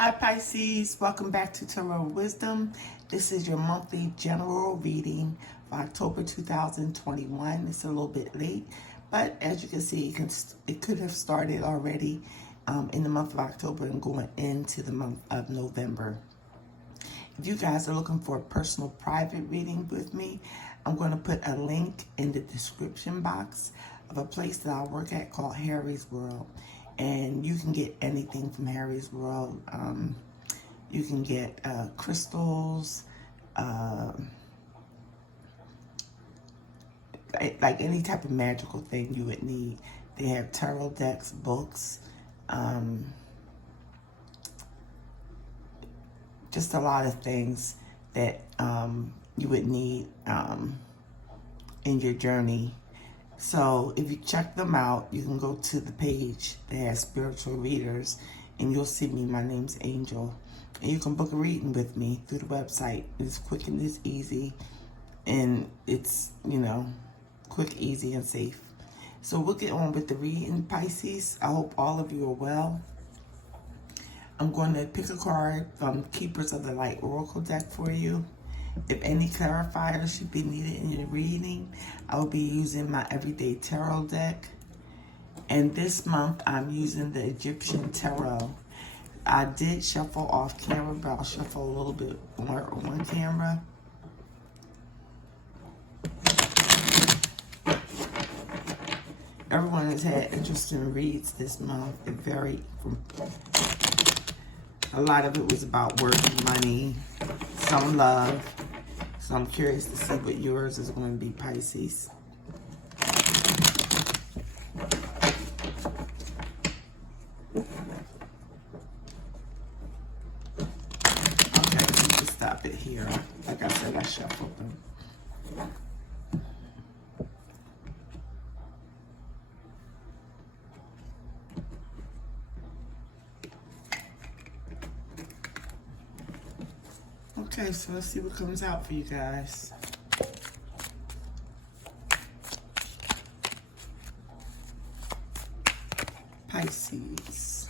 Hi Pisces, welcome back to Tarot Wisdom. This is your monthly general reading for October 2021. It's a little bit late, but as you can see, it could have started already in the month of October and going into the month of November. If you guys are looking for a personal private reading with me, I'm going to put a link in the description box of a place that I work at called Harry's World. And you can get anything from Harry's World. You can get crystals, like any type of magical thing you would need. They have tarot decks, books, just a lot of things that you would need in your journey. So if you check them out, you can go to the page that has spiritual readers and you'll see me. My name's Angel. And you can book a reading with me through the website. It's quick and it's easy. And it's, quick, easy, and safe. So we'll get on with the reading, Pisces. I hope all of you are well. I'm going to pick a card from Keepers of the Light Oracle deck for you. If any clarifiers should be needed in your reading, I will be using my Everyday Tarot deck. And this month, I'm using the Egyptian Tarot. I did shuffle off camera, but I'll shuffle a little bit more on camera. Everyone has had interesting reads this month. It varied from... A lot of it was about work and money, some love. So I'm curious to see what yours is going to be, Pisces. Okay, let me just stop it here. Like I said, I shuffled them. Okay, so let's see what comes out for you guys. Pisces,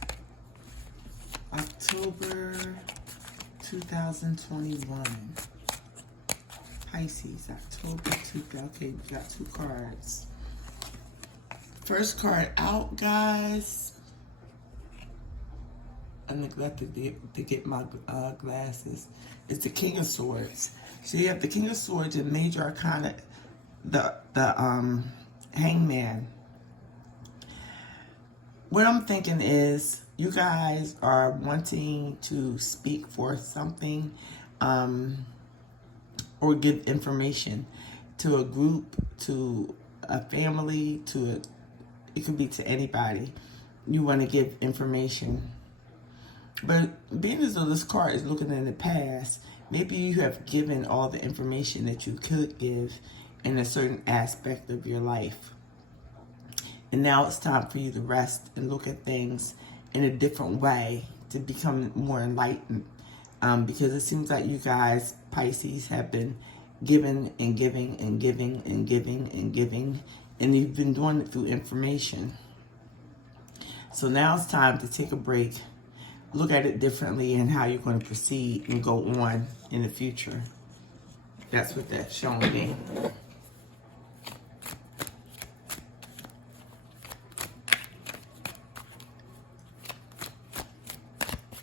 October 2021. Pisces, October 2021. Okay, we got two cards. First card out, guys. I neglected to get my glasses. It's the King of Swords. So you have the King of Swords in Major Arcana, the Hangman. What I'm thinking is you guys are wanting to speak for something or give information to a group, to a family, it could be to anybody. You want to give information. But being as though this card is looking in the past, maybe you have given all the information that you could give in a certain aspect of your life. And now it's time for you to rest and look at things in a different way to become more enlightened. Because it seems like you guys, Pisces, have been giving and giving and giving and giving and giving. And you've been doing it through information. So now it's time to take a break. Look at it differently and how you're going to proceed and go on in the future. That's what that's showing me.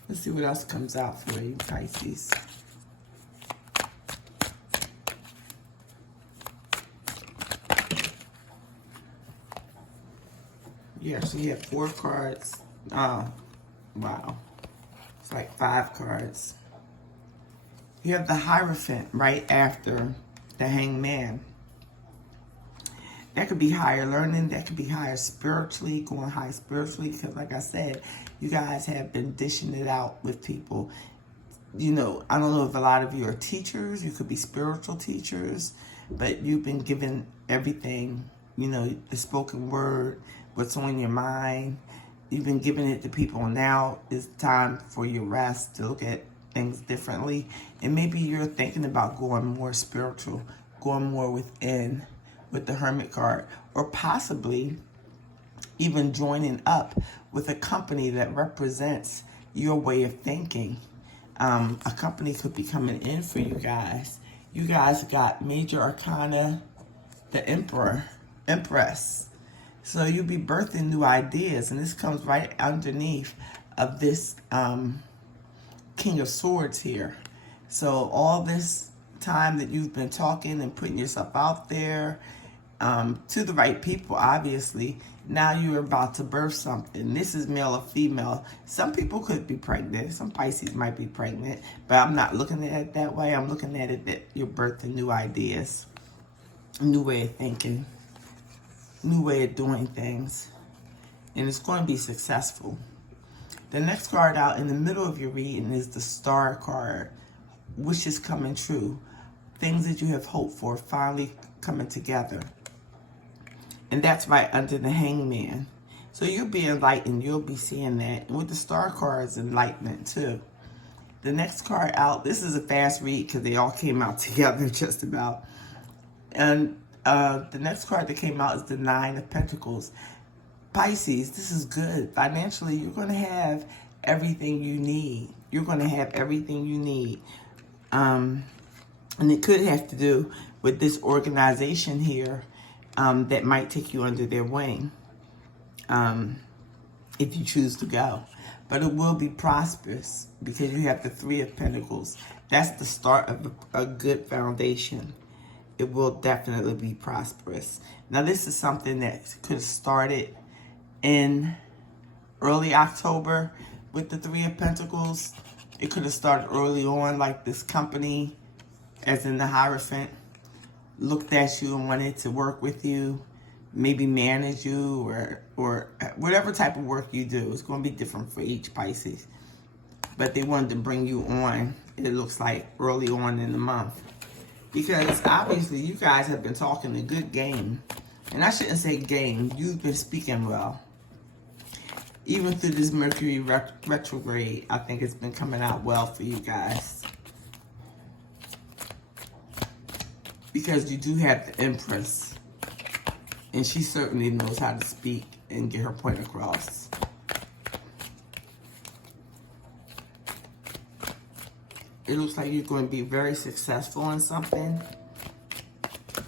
Let's see what else comes out for you, Pisces. You actually have 4 cards. Oh, wow. It's like 5 cards. You have the Hierophant right after the Hangman. That could be higher learning. That could be higher spiritually, going high spiritually. Because like I said, you guys have been dishing it out with people. I don't know if a lot of you are teachers. You could be spiritual teachers. But you've been given everything, the spoken word, what's on your mind. You've been giving it to people. Now it's time for your rest to look at things differently. And maybe you're thinking about going more spiritual, going more within with the Hermit card. Or possibly even joining up with a company that represents your way of thinking. A company could be coming in for you guys. You guys got major arcana, the Empress. So you'll be birthing new ideas, and this comes right underneath of this King of Swords here. So all this time that you've been talking and putting yourself out there to the right people, obviously, now you're about to birth something. This is male or female. Some people could be pregnant. Some Pisces might be pregnant, but I'm not looking at it that way. I'm looking at it that you're birthing new ideas, a new way of thinking, new way of doing things, and it's going to be successful. The next card out in the middle of your reading is the Star card, which is coming true. Things that you have hoped for finally coming together. And that's right under the Hangman. So you'll be enlightened. You'll be seeing that. And with the Star cards, enlightenment too. The next card out, this is a fast read because they all came out together just about. And the next card that came out is the Nine of Pentacles. Pisces, this is good. Financially, you're going to have everything you need. You're going to have everything you need. And it could have to do with this organization here that might take you under their wing if you choose to go. But it will be prosperous because you have the Three of Pentacles. That's the start of a good foundation. It will definitely be prosperous. Now, this is something that could have started in early October with the Three of Pentacles. It could have started early on, like this company, as in the Hierophant, looked at you and wanted to work with you, maybe manage you, or whatever type of work you do. It's going to be different for each Pisces. But they wanted to bring you on, it looks like, early on in the month. Because obviously you guys have been talking a good game. And I shouldn't say game, you've been speaking well. Even through this Mercury retrograde, I think it's been coming out well for you guys. Because you do have the Empress. And she certainly knows how to speak and get her point across. It looks like you're going to be very successful in something.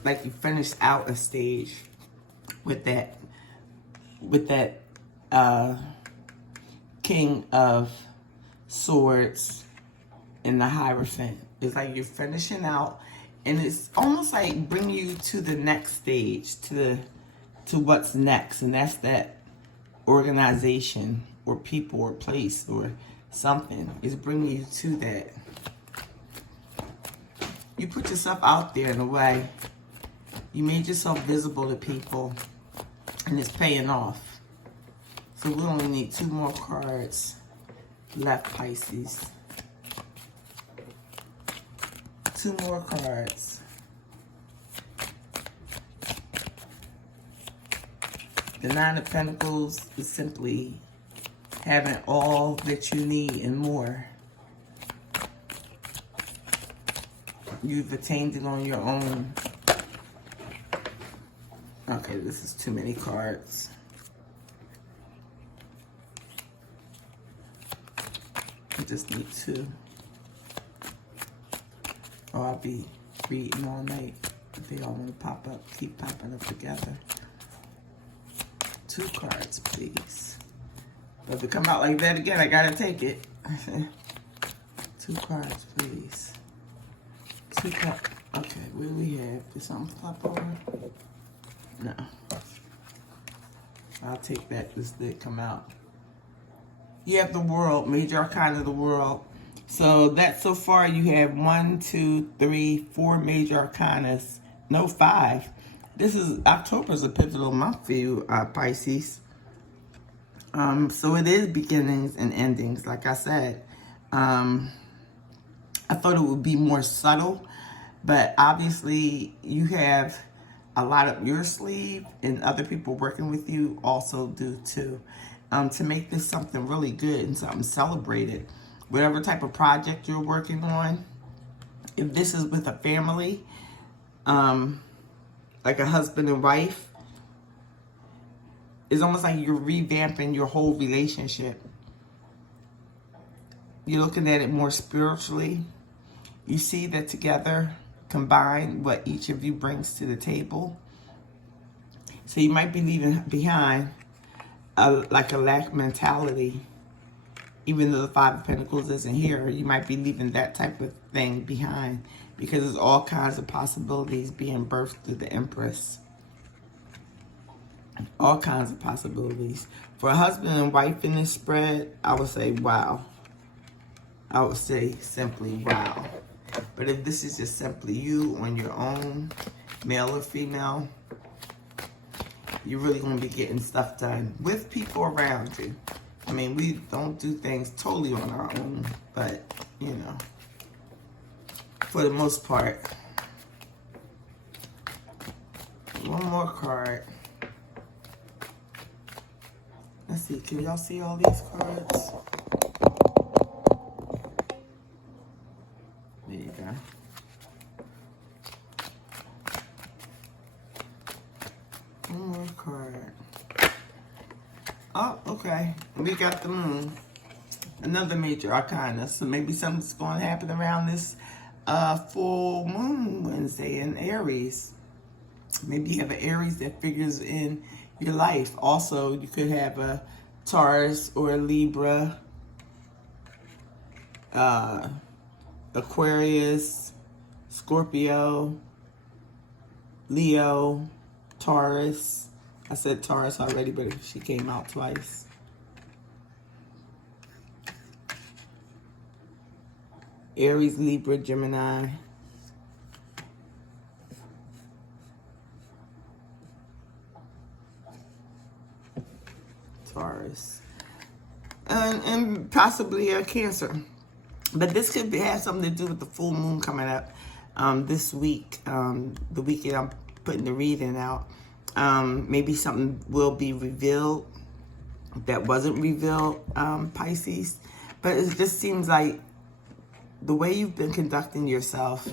Like you finished out a stage with that King of Swords and the Hierophant. It's like you're finishing out, and it's almost like bringing you to the next stage, to what's next, and that's that organization or people or place or something. It's bringing you to that. You put yourself out there in a way. You made yourself visible to people, and it's paying off. So we only need 2 more cards left, Pisces. 2 more cards. The Nine of Pentacles is simply having all that you need and more. You've attained it on your own. Okay, this is too many cards. I just need 2. Or I'll be reading all night if they all want to pop up, keep popping up together. 2 cards, please. But if it come out like that again, I gotta take it. 2 cards, please. 2 cards. Okay, what do we have? Did something flop over? No. I'll take that. This did come out. You have the World, major arcana of the World. So that so far you have 1, 2, 3, 4 major arcanas. No, 5. This is October's a pivotal month for you, Pisces. So it is beginnings and endings, like I said. I thought it would be more subtle, but obviously you have a lot up your sleeve, and other people working with you also do too. To make this something really good and something celebrated. Whatever type of project you're working on, if this is with a family, like a husband and wife, it's almost like you're revamping your whole relationship. you're looking at it more spiritually. You see that together, combined, what each of you brings to the table. So you might be leaving behind like a lack mentality. Even though the Five of Pentacles isn't here, you might be leaving that type of thing behind, because there's all kinds of possibilities being birthed through the Empress. All kinds of possibilities. For a husband and wife in this spread, I would say wow. I would say simply wow. But if this is just simply you on your own, male or female, you're really going to be getting stuff done with people around you. I mean, we don't do things totally on our own, but, you know, for the most part. One more card. Let's see, can y'all see all these cards? There you go. One more card. Oh, okay. We got the moon. Another major arcana. So maybe something's going to happen around this full moon Wednesday in Aries. Maybe you have an Aries that figures in your life. Also, you could have a Taurus or a Libra, Aquarius, Scorpio, Leo, Taurus. I said Taurus already, but she came out twice. Aries, Libra, Gemini. Taurus. And possibly a Cancer. But this could have something to do with the full moon coming up this week. The weekend I'm putting the reading out. Maybe something will be revealed that wasn't revealed, Pisces. But it just seems like the way you've been conducting yourself,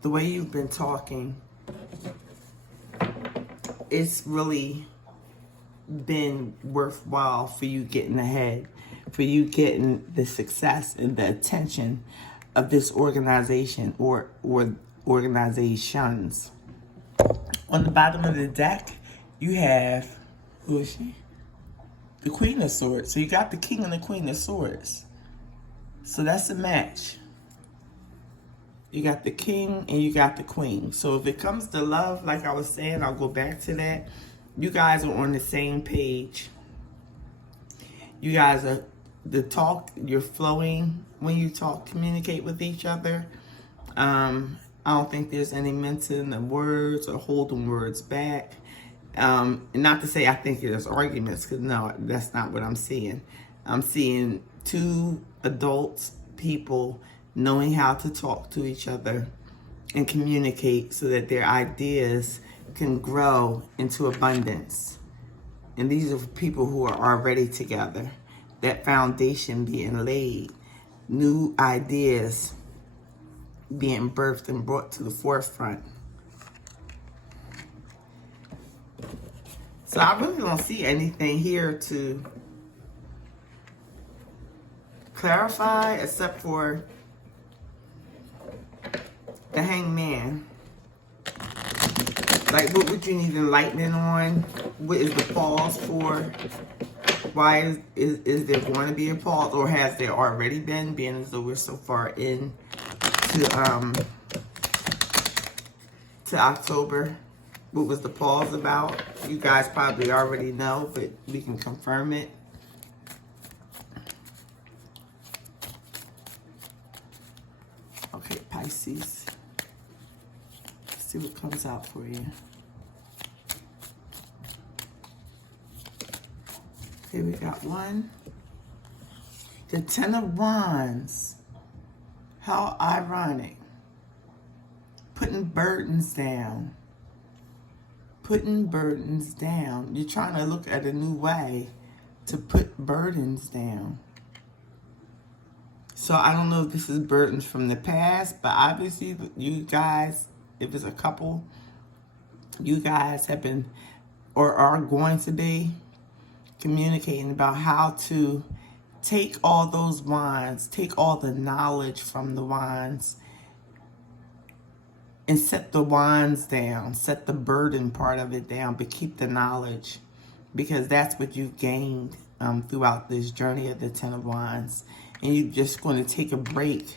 the way you've been talking, it's really been worthwhile for you getting ahead, for you getting the success and the attention of this organization or organizations. On the bottom of the deck, you have, who is she? The Queen of Swords. So you got the King and the Queen of Swords. So that's a match. You got the King and you got the Queen. So if it comes to love, like I was saying, I'll go back to that. You guys are on the same page. You guys are, the talk, you're flowing when you talk, communicate with each other. I don't think there's any mincing of words or holding words back. Not to say I think there's arguments, because no, that's not what I'm seeing. I'm seeing two adult people knowing how to talk to each other and communicate so that their ideas can grow into abundance. And these are people who are already together. That foundation being laid, new ideas being birthed and brought to the forefront. So I really don't see anything here to clarify except for the Hangman. Like, what would you need enlightenment on? What is the pause for? Why is there going to be a pause, or has there already been, being as though we're so far in to October? What was the pause about? You guys probably already know, but we can confirm it. Okay, Pisces. Let's see what comes out for you. Okay, we got one. The Ten of Wands. How ironic. Putting burdens down. Putting burdens down. You're trying to look at a new way to put burdens down. So I don't know if this is burdens from the past, but obviously you guys, if it's a couple, you guys have been or are going to be communicating about how to take all those wands, take all the knowledge from the wands, and set the wands down, set the burden part of it down, but keep the knowledge, because that's what you've gained throughout this journey of the Ten of Wands. And you're just going to take a break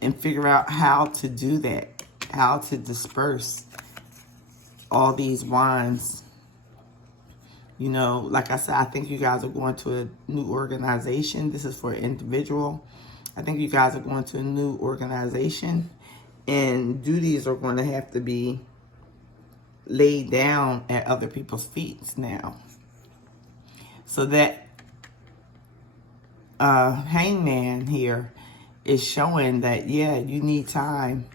and figure out how to do that, how to disperse all these wands. You know, like I said, I think you guys are going to a new organization. This is for an individual. I think you guys are going to a new organization, and duties are going to have to be laid down at other people's feet now. So that hangman here is showing that, yeah, you need time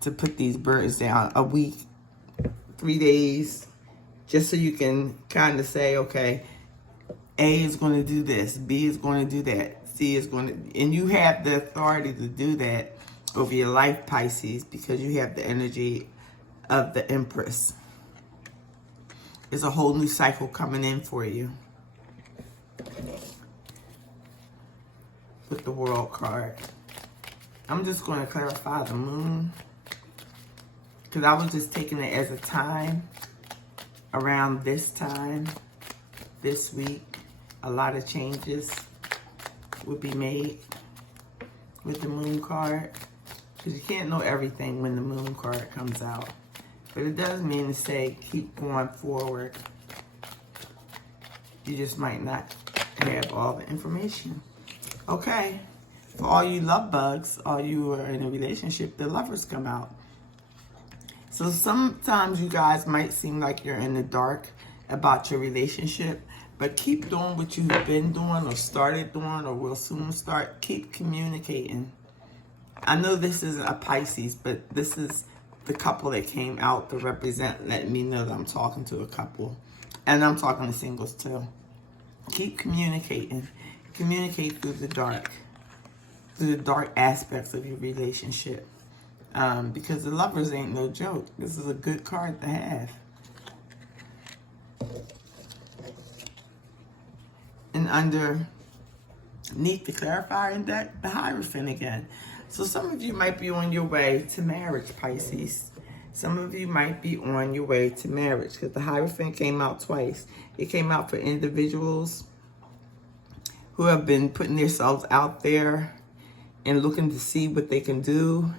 to put these burdens down. A week, 3 days, just so you can kind of say, okay, A is going to do this, B is going to do that, C is going to, and you have the authority to do that over your life, Pisces, because you have the energy of the Empress. There's a whole new cycle coming in for you. With the World card. I'm just going to clarify the Moon, because I was just taking it as a time. Around this time, this week, a lot of changes would be made with the Moon card. Because you can't know everything when the Moon card comes out. But it does mean to say, keep going forward. You just might not have all the information. Okay. For all you love bugs, all you who are in a relationship, the Lovers come out. So sometimes you guys might seem like you're in the dark about your relationship, but keep doing what you've been doing or started doing or will soon start. Keep communicating. I know this isn't a Pisces, but this is the couple that came out to represent, letting me know that I'm talking to a couple. And I'm talking to singles too. Keep communicating. Communicate through the dark aspects of your relationship. Because the Lovers ain't no joke. This is a good card to have. And underneath the clarifying deck, the Hierophant again. So some of you might be on your way to marriage, Pisces. Some of you might be on your way to marriage, because the Hierophant came out twice. It came out for individuals who have been putting themselves out there and looking to see what they can do.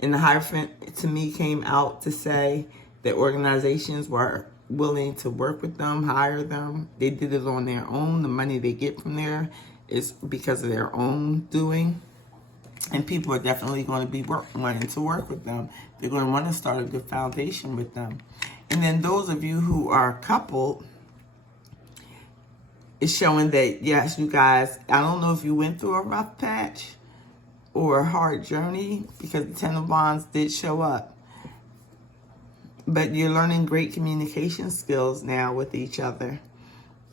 And the Hierophant, to me, came out to say that organizations were willing to work with them, hire them. They did it on their own. The money they get from there is because of their own doing. And people are definitely going to be wanting to work with them. They're going to want to start a good foundation with them. And then those of you who are coupled, it's showing that, yes, you guys, I don't know if you went through a rough patch or a hard journey, because the Ten of Wands did show up. But you're learning great communication skills now with each other.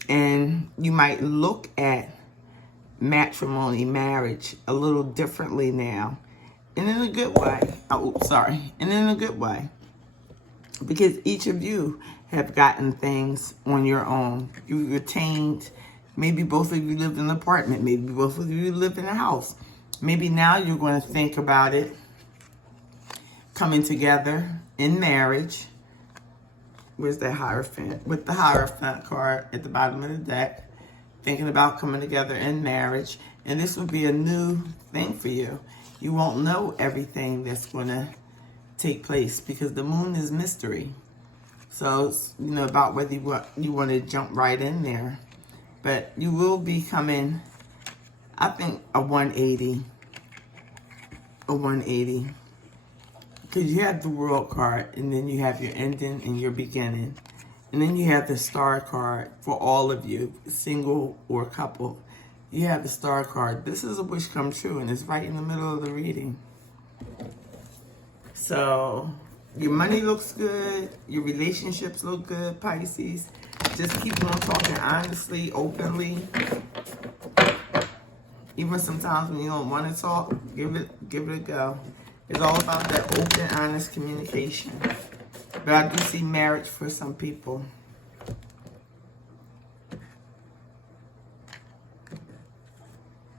And you might look at matrimony, marriage, a little differently now. And in a good way. Oh, sorry. And in a good way. Because each of you have gotten things on your own. You retained, maybe both of you lived in an apartment. Maybe both of you lived in a house. Maybe now you're going to think about it coming together in marriage. Where's that Hierophant? With the Hierophant card at the bottom of the deck. Thinking about coming together in marriage. And this will be a new thing for you. You won't know everything that's going to take place, because the Moon is mystery. So, it's, you know, about whether you want to jump right in there. But you will be coming, I think, a 180. A 180. Because you have the World card, and then you have your ending and your beginning. And then you have the Star card for all of you, single or couple. You have the Star card. This is a wish come true, and it's right in the middle of the reading. So, your money looks good. Your relationships look good, Pisces. Just keep on talking honestly, openly. Even sometimes when you don't want to talk, give it a go. It's all about that open, honest communication. But I do see marriage for some people.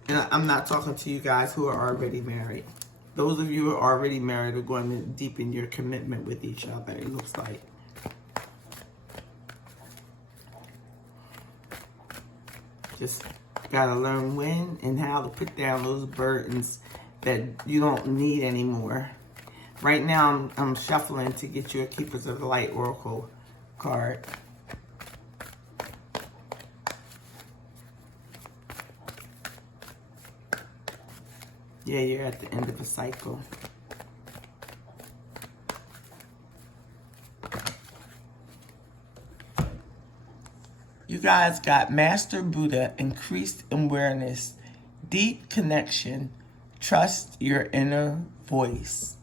And I'm not talking to you guys who are already married. Those of you who are already married are going to deepen your commitment with each other, it looks like. Just gotta learn when and how to put down those burdens that you don't need anymore. Right now, I'm shuffling to get you a Keepers of the Light Oracle card. Yeah, you're at the end of a cycle. You guys got Master Buddha, increased awareness, deep connection, trust your inner voice.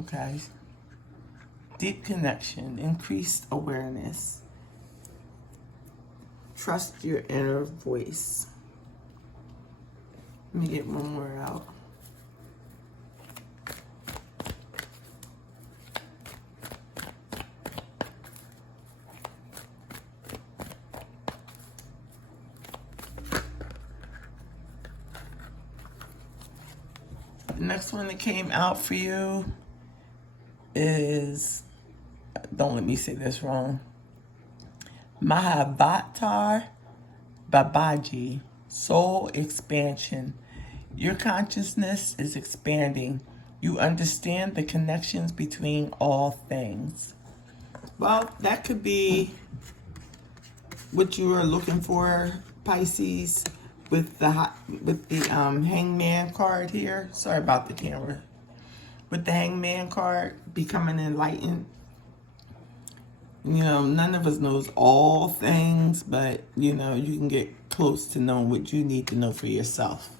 Okay. Deep connection, increased awareness, trust your inner voice. Let me get one more out. The next one that came out for you is, don't let me say this wrong, Mahavatar Babaji, soul expansion. Your consciousness is expanding. You understand the connections between all things. Well, that could be what you are looking for, Pisces, with the Hangman card here. Sorry about the camera. With the Hangman card, becoming enlightened. You know, none of us knows all things, but, you know, you can get close to knowing what you need to know for yourself.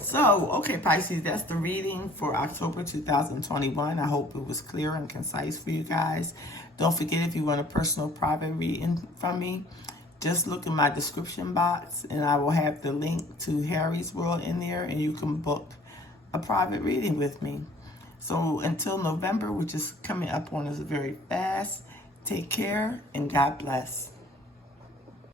So, okay, Pisces, that's the reading for October 2021. I hope it was clear and concise for you guys. Don't forget, if you want a personal private reading from me, just look in my description box, and I will have the link to Harry's World in there, and you can book a private reading with me. So until November, which is coming up on us very fast, take care and God bless.